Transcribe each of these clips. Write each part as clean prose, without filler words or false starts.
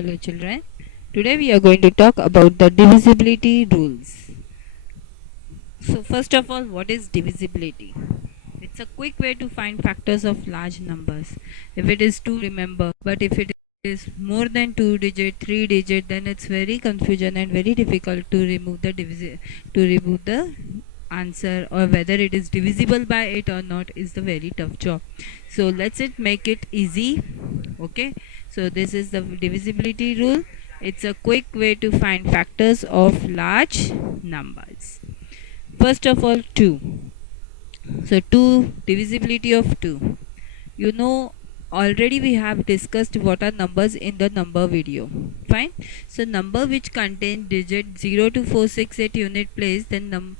Hello children. Today we are going to talk about the divisibility rules. So first of all, what is divisibility? It's a quick way to find factors of large numbers. If it is 2, remember, but if it is more than 2 digit, 3 digit, then it's very confusion and very difficult to remove the answer, or whether it is divisible by it or not is the very tough job. So let's make it easy. Okay, so this is the divisibility rule. It's a quick way to find factors of large numbers. First of all, 2. So 2, divisibility of 2. You know, already we have discussed what are numbers in the number video. Fine. So number which contain digit 0 to 468 unit place, then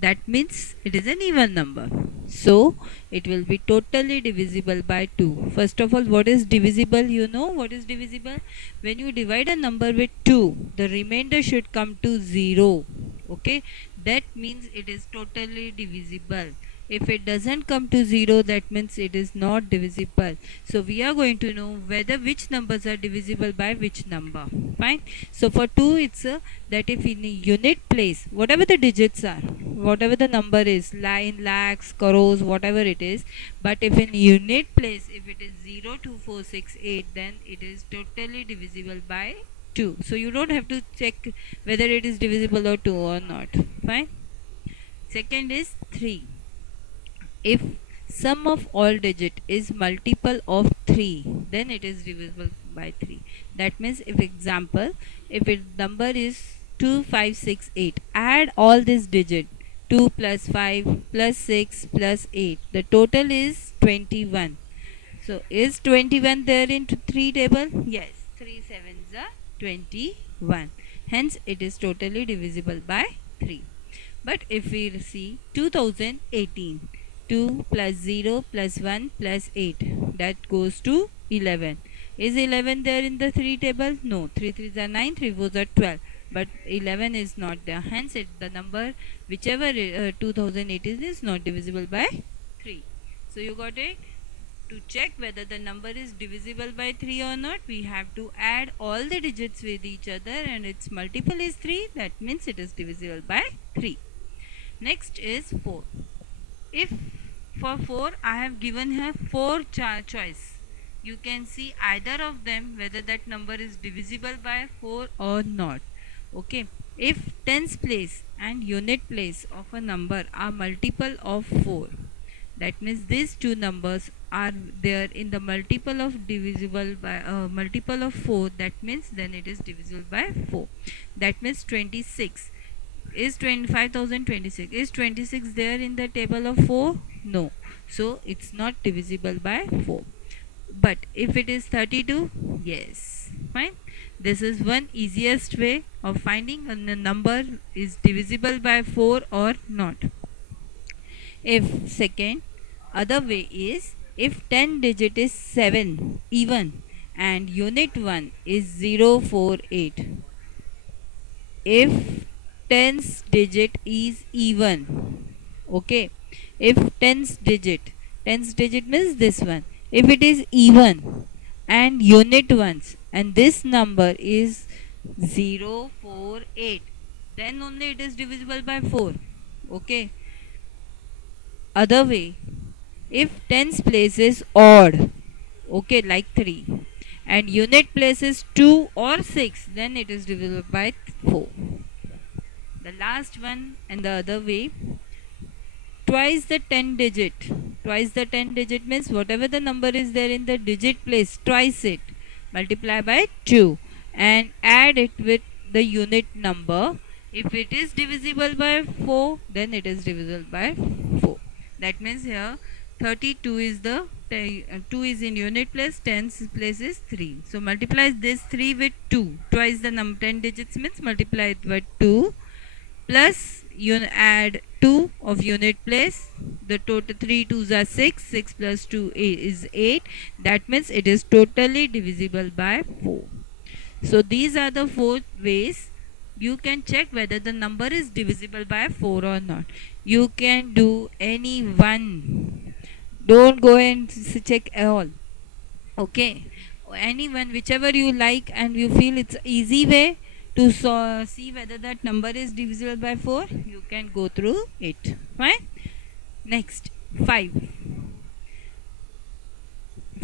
that means it is an even number. So it will be totally divisible by 2. First of all, what is divisible? You know what is divisible? When you divide a number with 2, the remainder should come to 0. Okay, that means it is totally divisible. If it doesn't come to 0, that means it is not divisible. So we are going to know whether which numbers are divisible by which number. Fine. So for 2, it's that if in a unit place, whatever the digits are, whatever the number is, line, lakhs, crores, whatever it is, but if in unit place, if it is 0 to 468, then it is totally divisible by 2. So you don't have to check whether it is divisible or 2 or not. Fine. Second is 3. If sum of all digit is multiple of 3, then it is divisible by 3. That means, if example, if it number is 2568, add all this digit 2 plus 5 plus 6 plus 8, the total is 21. So is 21 there in 3 table? Yes, 3 sevens are 21. Hence it is totally divisible by 3. But if we see 2018, 2 plus 0 plus 1 plus 8, that goes to 11. Is 11 there in the 3 table? No. 3 3s are 9, 3 4s are 12. But 11 is not there. Hence the number whichever 2018 is not divisible by 3. So you got it? To check whether the number is divisible by 3 or not, we have to add all the digits with each other, and its multiple is 3. That means it is divisible by 3. Next is 4. If for 4 I have given her 4 choice, you can see either of them whether that number is divisible by 4 or not. Okay, if tens place and unit place of a number are multiple of 4, that means these two numbers are there in the multiple of divisible by multiple of 4, that means then it is divisible by 4. That means 26 is 25,026. Is 26 there in the table of 4? No. So it's not divisible by 4. But if it is 32, yes. Fine. This is one easiest way of finding a number is divisible by 4 or not. If second, other way is, if 10 digit is 7 even and unit 1 is 048. If tens digit is even, okay, if tens digit means this one, if it is even and unit ones and this number is 048, then only it is divisible by 4. Okay, other way, if tens place is odd, okay, like 3, and unit place is 2 or 6, then it is divisible by 4. The last one and the other way, twice the 10 digit. Twice the 10 digit means whatever the number is there in the digit place, twice it, multiply by 2 and add it with the unit number. If it is divisible by 4, then it is divisible by 4. That means here 32 is the 2 is in unit place, 10's place is 3. So multiply this 3 with 2. Twice the number 10 digits means multiply it by 2 plus you add 2 of unit place. The total 3 2s are 6. 6 plus 2 is 8. That means it is totally divisible by 4. So these are the 4 ways you can check whether the number is divisible by 4 or not. You can do any one. Don't go and check all. Okay, anyone, whichever you like and you feel it's easy way to see whether that number is divisible by 4, you can go through it. Fine. Next, 5.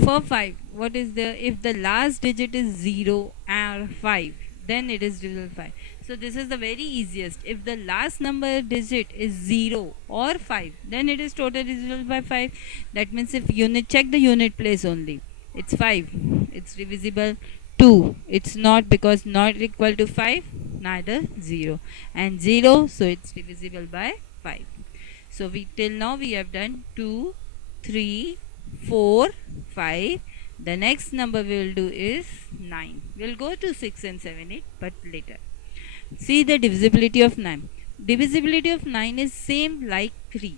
For 5, what is the, if the last digit is 0 or 5, then it is divisible by 5. So this is the very easiest. If the last number digit is 0 or 5, then it is totally divisible by 5. That means if unit, check the unit place only. It's 5. It's divisible. 2. It's not, because not equal to 5, neither 0. And 0, so it's divisible by 5. So we till now we have done 2, 3, 4, 5. The next number we will do is 9. We'll go to 6 and 7, 8, but later. See the divisibility of 9. Divisibility of 9 is same like 3.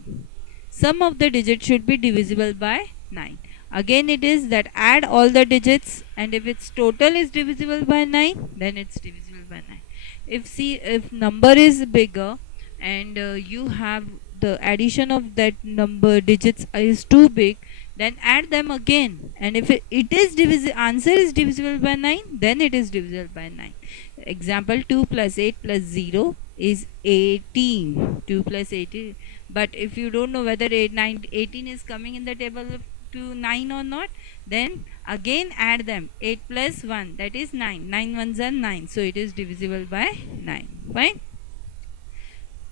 Sum of the digits should be divisible by 9. Again it is that add all the digits, and if its total is divisible by 9, then it's divisible by 9. If number is bigger and you have the addition of that number digits is too big, then add them again, and if it is divisible, answer is divisible by 9, then it is divisible by 9. Example, 2 plus 8 plus 0 is 18. 2 plus 18. But if you don't know whether 18 is coming in the table to 9 or not, then again add them. 8 plus 1, that is 9. 9 ones are 9, so it is divisible by 9. Fine.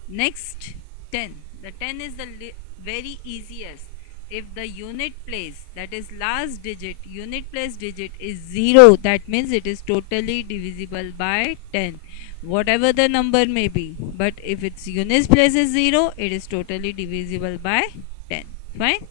Next, 10. The 10 is the very easiest. If the unit place, that is last digit, unit place digit is 0, that means it is totally divisible by 10, whatever the number may be. But if its unit place is 0, it is totally divisible by 10. Fine.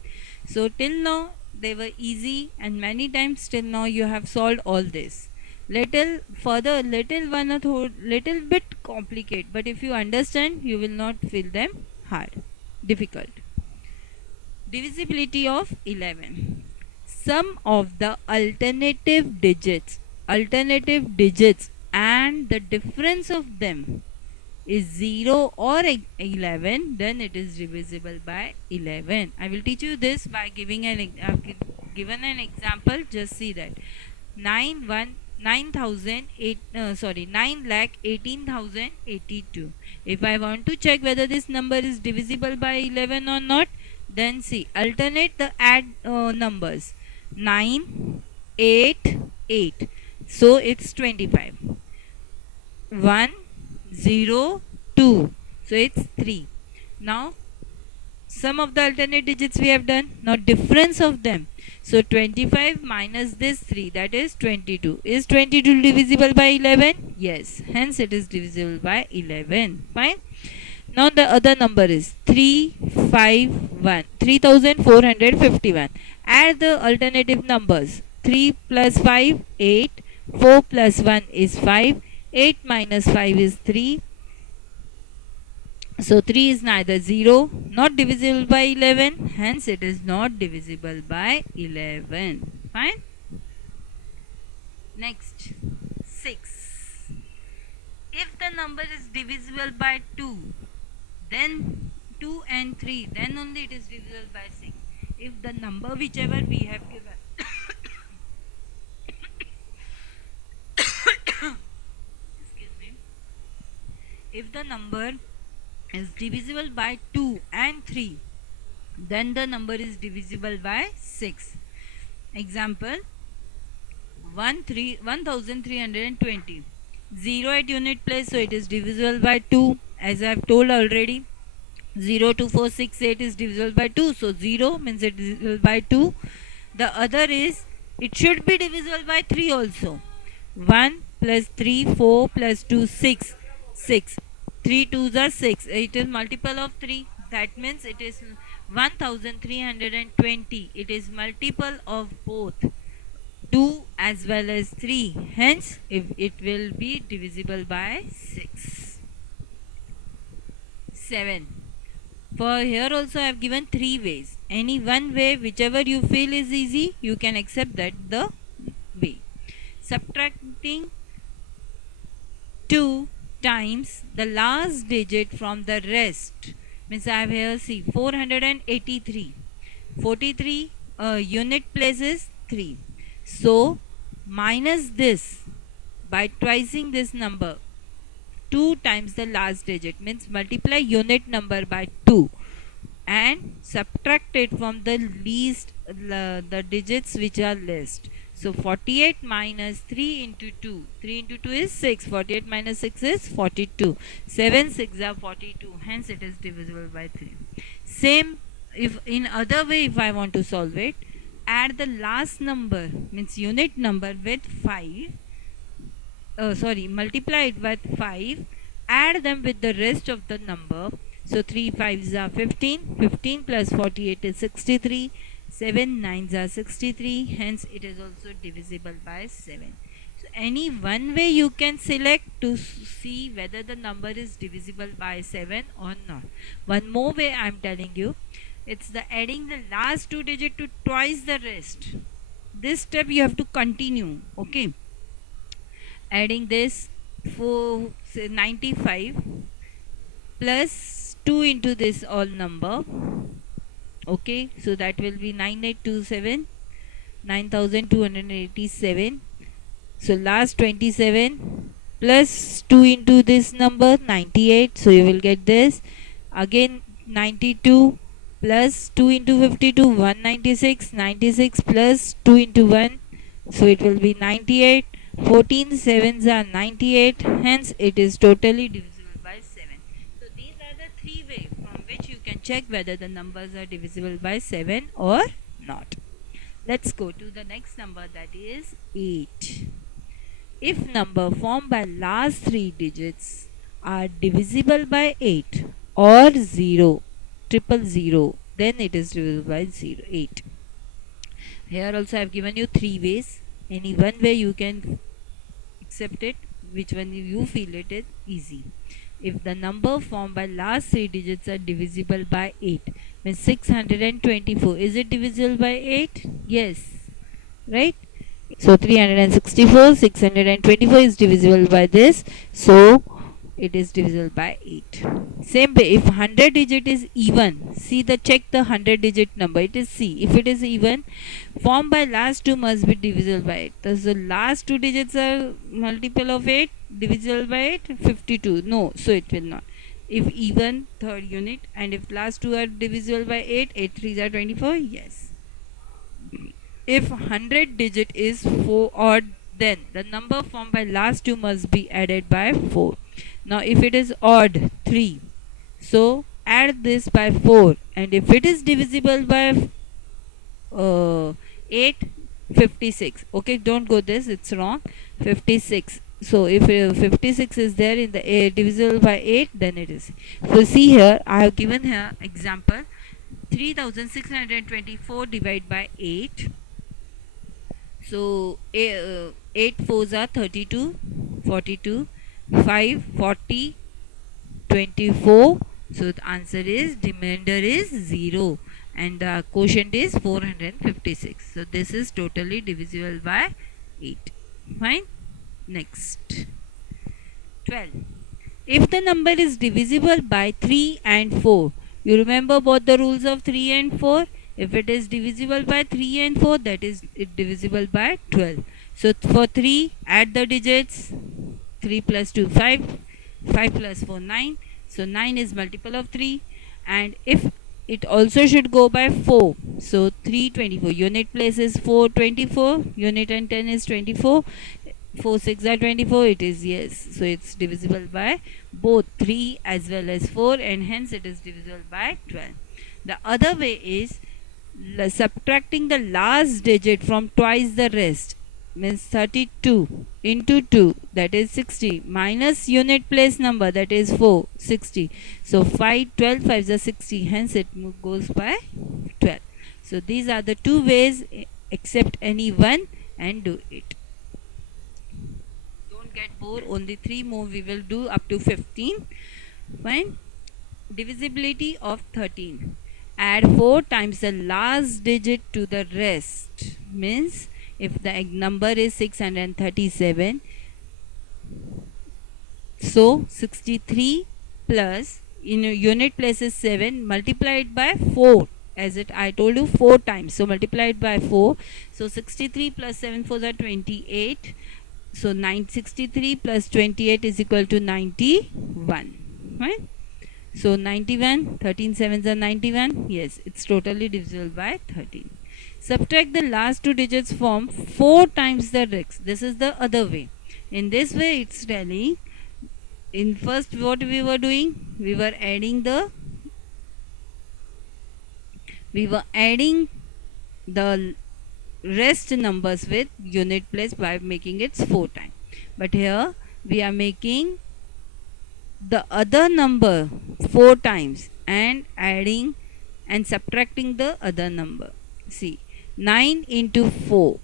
So till now they were easy, and many times till now you have solved all this. Little further, little one or little bit complicated, but if you understand, you will not feel them hard, difficult. Divisibility of 11. Sum of the alternative digits and the difference of them is 0 or 11, then it is divisible by 11. I will teach you this by giving given an example. Just see that 9 lakh 18,082. If I want to check whether this number is divisible by 11 or not, then see, alternate the add numbers. 9, 8, 8. So it's 25. 1, 0, 2. So it's 3. Now sum of the alternate digits we have done. Now difference of them. So 25 minus this 3, that is 22. Is 22 divisible by 11? Yes. Hence it is divisible by 11. Fine. Now the other number is 351. 3451. Add the alternative numbers. 3 plus 5, 8. 4 plus 1 is 5. 8 minus 5 is 3. So 3 is neither 0, not divisible by 11. Hence it is not divisible by 11. Fine. Next, 6. If the number is divisible by 2, then 2 and 3, then only it is divisible by 6. If the number whichever we have given excuse me, if the number is divisible by 2 and 3, then the number is divisible by 6. Example, 1320. 0 at unit place, so it is divisible by 2, as I have told already. 0, 2, 4, 6, 8 is divisible by 2, so 0 means it is divisible by 2. The other is, it should be divisible by 3 also. 1 plus 3, 4 plus 2, 6. 6. 3 2s are 6. It is multiple of 3. That means it is 1320. It is multiple of both 2 as well as 3. Hence, if it will be divisible by 6. 7. For here also I have given 3 ways. Any one way, whichever you feel is easy, you can accept that the way. Subtracting 2 times the last digit from the rest, means I have here, see, 483. 43 unit place is 3. So minus this by twicing this number 2 times the last digit, means multiply unit number by 2 and subtract it from the least the digits which are least. So 48 minus 3 into 2. 3 into 2 is 6. 48 minus 6 is 42. 7 6 are 42. Hence it is divisible by 3. Same if in other way, if I want to solve it, add the last number, means unit number, with 5. Multiply it with 5. Add them with the rest of the number. So 3 5s are 15. 15 plus 48 is 63. 7 9s are 63. Hence it is also divisible by 7. So any one way you can select to see whether the number is divisible by 7 or not. One more way I am telling you. It's the adding the last two digit to twice the rest. This step you have to continue. Okay. Adding this for 95 plus 2 into this all number. Okay, so that will be 9827, 9287. So last 27 plus 2 into this number 98. So you will get this. Again 92 plus 2 into 52 196. 96 plus 2 into 1. So it will be 98. 14 sevens are 98. Hence it is totally divisible by 7. So these are the three ways from which you can check whether the numbers are divisible by 7 or not. Let's go to the next number, that is 8. If number formed by last 3 digits are divisible by 8 or 0, 000, then it is divisible by 8. Here also I have given you 3 ways. Any one way you can accept it, which one you feel it is easy. If the number formed by last 3 digits are divisible by 8, means 624, is it divisible by 8? Yes, right? So 364, 624 is divisible by this, so it is divisible by 8. Same way, if 100 digit is even, see the check the 100 digit number, it is C. If it is even, formed by last 2 must be divisible by 8. Thus the last 2 digits are multiple of 8, divisible by 8, 52. No, so it will not. If even, third unit, and if last 2 are divisible by 8, 8 3s are 24, yes. If 100 digit is 4 odd, then the number formed by last 2 must be added by 4. Now if it is odd, 3, so add this by 4, and if it is divisible by 8, 56. Okay, don't go this, it's wrong. 56. So if 56 is there in the divisible by 8, then it is. So see here, I have given here example 3624 divided by 8. So 8 4s are 32, 42, 5, 40, 24. So the answer is, remainder is 0, and the quotient is 456. So this is totally divisible by 8. Fine. Next, 12. If the number is divisible by 3 and 4, you remember both the rules of 3 and 4. If it is divisible by 3 and 4, that is it divisible by 12. So for 3, add the digits. 3 plus 2, 5. 5 plus 4, 9. So 9 is multiple of 3. And if it also should go by 4, so 3 24. Unit place is 4 24. Unit and 10 is 24. 4 6 are 24. It is yes. So it's divisible by both 3 as well as 4, and hence it is divisible by 12. The other way is subtracting the last digit from twice the rest, means 32 into 2, that is 60, minus unit place number, that is 4, 60. So 5 12 5s are 60, hence it goes by 12. So these are the 2 ways, accept any one and do it. Don't get bored, only 3 more we will do up to 15. Fine. Divisibility of 13. Add 4 times the last digit to the rest, means if the number is 637, so 63 plus in unit place is 7, multiply it by 4 as it I told you 4 times, so multiply it by 4. So 63 plus 7 4s are 28. So 963 plus 28 is equal to 91, right? So 91, 13 sevens are 91. Yes, it's totally divisible by 13. Subtract the last two digits from 4 times the rest. This is the other way. In this way, it's telling, in first what we were doing, we were adding the rest numbers with unit place by making it 4 times. But here we are making the other number 4 times and adding and subtracting the other number. See, 9 into 4.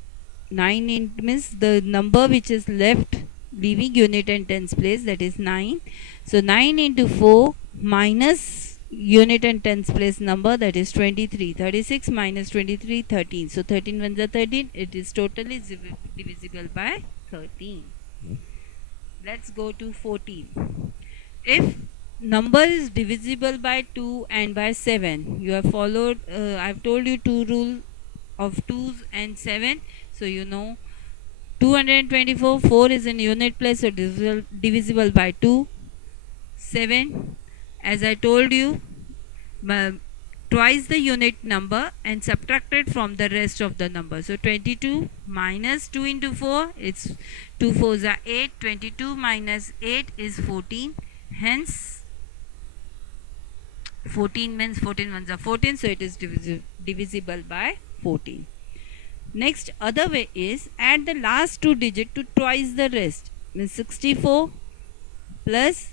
9 means the number which is left leaving unit and tens place, that is 9. So 9 into 4 minus unit and tens place number, that is 23. 36 minus 23, 13. So 13 ones are 13. It is totally divisible by 13. Let's go to 14. If number is divisible by 2 and by 7, you have followed, I've told you two rule of 2s and 7. So you know 224, 4 is in unit place, so divisible by 2. 7, as I told you, twice the unit number and subtracted from the rest of the number. So 22 minus 2 into 4, it's 2 4s are 8. 22 minus 8 is 14. Hence 14 means 14 ones are 14, so it is divisible by 14. Next other way is add the last two digits to twice the rest. Means 64 plus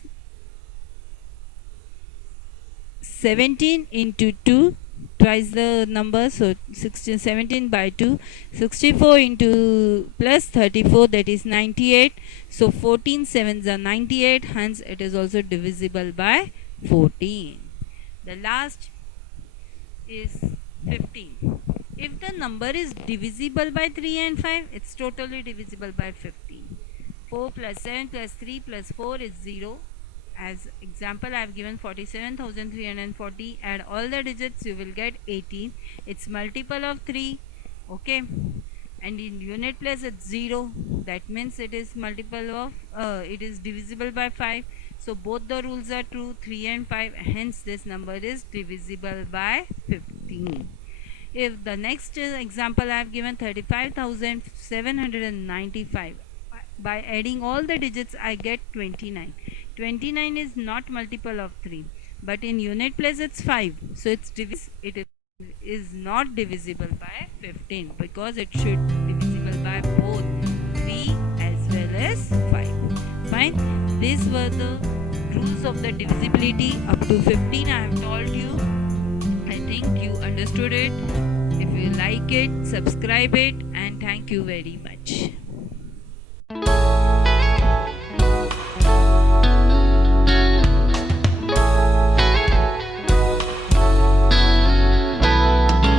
17 into 2, twice the number, so 17 by 2. 64 into plus 34, that is 98. So 14 sevens are 98, hence it is also divisible by 14. The last is 15. If the number is divisible by 3 and 5, it's totally divisible by 15. 4 plus 7 plus 3 plus 4 is 0. As example, I have given 47,340. Add all the digits, you will get 18. It's multiple of 3. Okay. And in unit place, it's 0. That means it is multiple of, it is divisible by 5. So both the rules are true, 3 and 5. Hence, this number is divisible by 15. If the next example I have given 35,795. By adding all the digits, I get 29. 29 is not multiple of 3, but in unit place it's 5. So it is not divisible by 15 because it should be divisible by both 3 as well as 5. Fine. These were the rules of the divisibility up to 15. I have told you. I think you understood it. If you like it, subscribe it, and thank you very much.